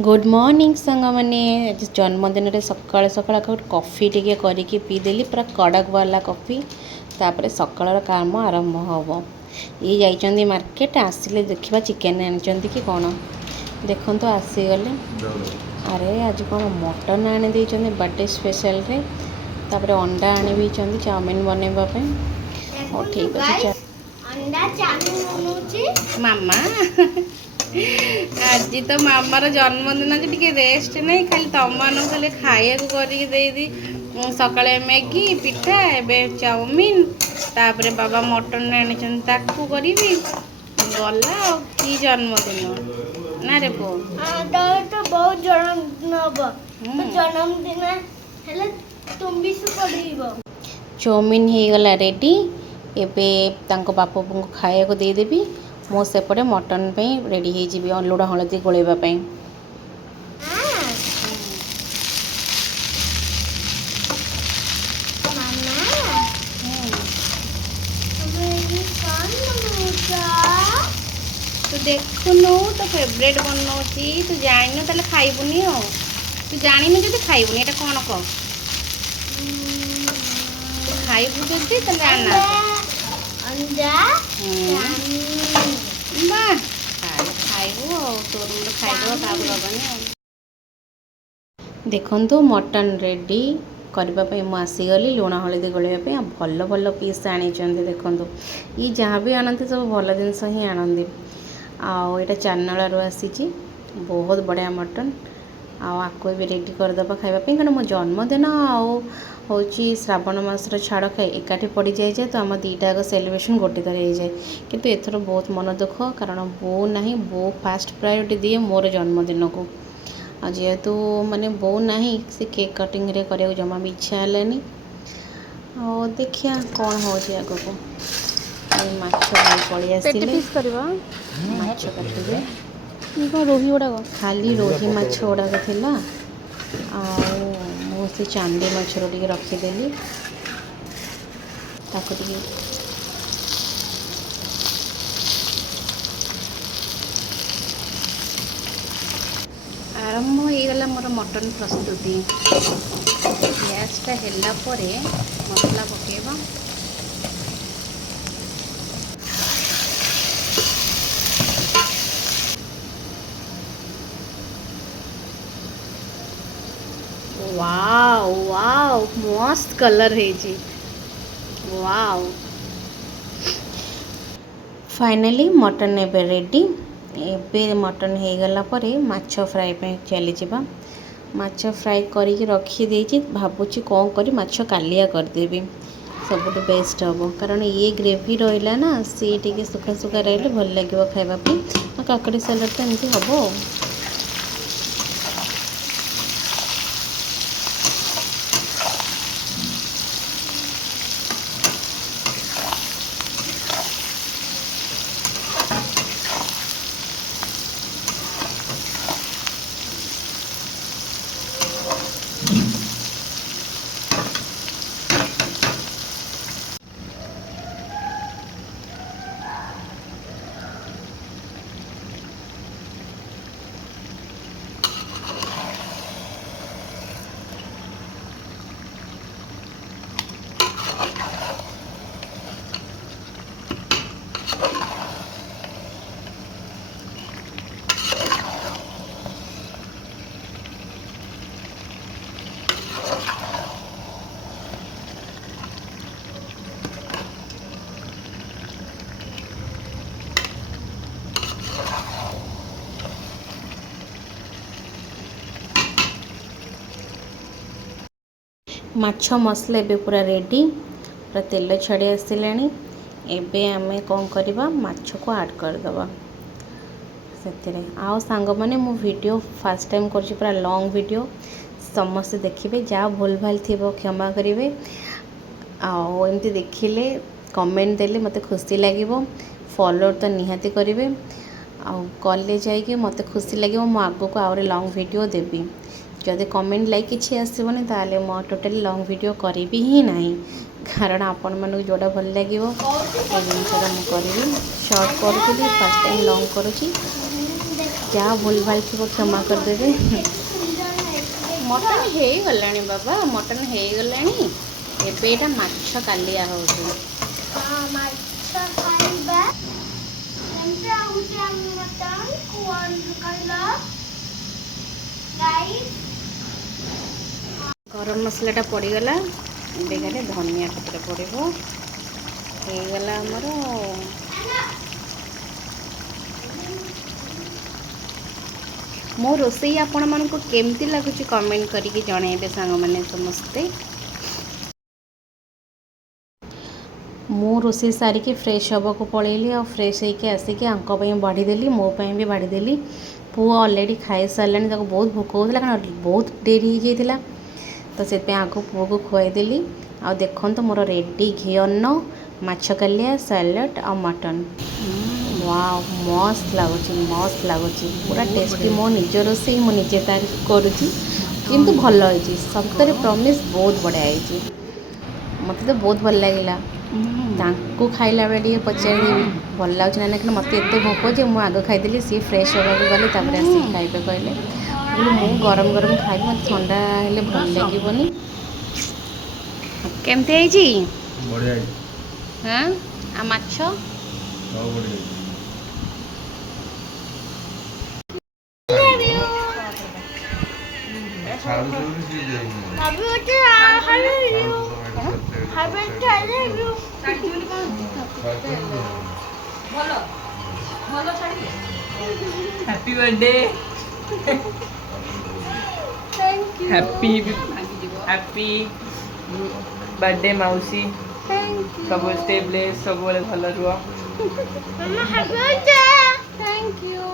Good morning सांग मैंने जन्मदिन में सकाल सकाल कॉफ़ी टी करके पीदेली पूरा कड़क वाला कॉफ़ी तापर सकाल काम आरंभ हम ये जाइए मार्केट आसिले देखा चिकेन आनी कि कौन देखो तो आसीगले अरे आज कौन मटन आनी बर्थडे स्पेशल रे तापर अंडा आनी भी चाउमिन बनवाई हो ठीक अच्छे मामा आज तो मामार जन्मदिन आज टे रेस्ट नहीं खाली तुम खाली खाया कर सका मैगी पिठा एवं चाउमिन तापर बाबा मटन आनी करी गला कि जन्मदिन ना रे पो तो बहुत जन्मदिन हम जन्मदिन तुम भी चाउमिन हो गला रेडी एबे तांको बापा को खाया को देदेवी मो सेपटे मटन पे रेडी हो लुण हलदी गोलेवाई तू देखुनु तो फेवरेट बनाऊँगी तू जान ताले खाइबुनी हो तू जानी जब खाइबुनी एटा कौन कह खाइबु जदि ताले आना अंडा वाह खाइबु तोर खाइदेव हबनी देखु मटन रेडी करने मुसीगली लुण हलदी गोलवाई भल भल पीस आनी देखु ये जहाँ भी आनती सब भल जिनस ही आनती आईटा चारनाल आसी बहुत बढ़िया मटन आपको भी रेडी करदे खावाई कारण मो जन्मदिन हूँ श्रावण मासर छाड़ खाए एकाठी पड़ जाए तो आम दीटा सेलिब्रेशन गोटे थर हो जाए किंतु एथर बहुत मन दुख कारण बो ना बो फास्ट प्रायोरिटी दिए मोर जन्मदिन को जेहेतु माने बो ना से केक कटिंग रे करने जमा भी इच्छा है देखिया कौन हो आग को पड़ी आसते माछ काटे रोही गुड़ाक खाली रोही माछ गुड़ाक थिला से चांदी मछर टे रखीदेली आरंभ हो गला मोर मटन प्रस्तुति गैसटा है मसला पकेबा वाओ वाओ मस्त कलर है जी वाओ फाइनली मटन एबे रेडी एबे मटन हो गला परे माछ फ्राई पे चली जावा माछ फ्राई करके रखी देछि भाबुची कौन करी माछ कालिया करदेवी सबुठ बेस्ट हम कारण ये ग्रेवी रहा ना सी टे सुखा सुखा रही भल लगे खावाई काकड़ी सालाड तो एमती हम माछ मसला एबे पूरा रेडी पूरा तेल छाड़ी आसिलानी एबे आमे कौन करवा माछ को ऐड करदबा से आओ सांग माने मो वीडियो फास्ट टाइम कर पूरा लॉन्ग वीडियो समस्ते देखिए जहाँ भूल भाल थी क्षमा करेंगे आमती देखिले कमेंट देले मते खुशी लगे फॉलो तो निहाती करेंगे आले जाइए मते खुशी लगे मो आग को आहरी लॉन्ग वीडियो देवी जदि कमेंट लाइक किसी आसबनी ताले मो टोटली लॉन्ग वीडियो करी ही नहीं कारण आपण मानक जोड़ा भल लगे जिनसा मुझे करी शॉर्ट करी फास्ट टाइम लॉन्ग करुँची क्या भूल भाल थी क्षमा करदेवे। मटन हो गलानी बाबा, मटन हो गलानी। एबे एटा माछ कालिया होउछ। हाँ माछ खाइबा केमते आउछ हम मटन कोन कहला गाइस। गरम मसलाटा पड़गला बेगारे धनिया पत्र पड़ो होगला आमर। मो रोसई आपण मानक केमती लगुच कमेंट करके जनइबे सांग माने समस्ते। मु रोसई सारिकी फ्रेश हवा को पलैली और फ्रेश होके आसिक आंक बाढ़ीदेली मोपाई भी बाढ़ीदेली। पुआ अलरेडी खाई सारे बहुत भोक होता कारण बहुत डेरी हो जाता तो से आग पुआ को खुआईदेली। आ देखो तो मोर रेडी घी अन्न माछ कालिया सैलड आ मटन। वाओ मस्त लगुच पूरा टेस्टी। मो निज रोसई मु निजे तारीफ करुँची किंतु भल होइछि सतरे प्रमिस बहुत बढ़िया होइछि। मत तो बहुत भल लगिला तांको खाइला बेले टे पचारि भल लगे ना कि मत एत भोक जे मुझे आग खाईदेली सी फ्रेश होगा गले आसिक खाइबे कहले मु गरम गरम खाइबी मत ठंडा हेले भल लगे। केमती आइछि बढ़िया हाँ आ माछ अभी होते हैप्पी बर्थडे हैप्पी बर्थडे मौसी सब स्टे ब्लेस सब भल रुह। Happy birthday. Thank you.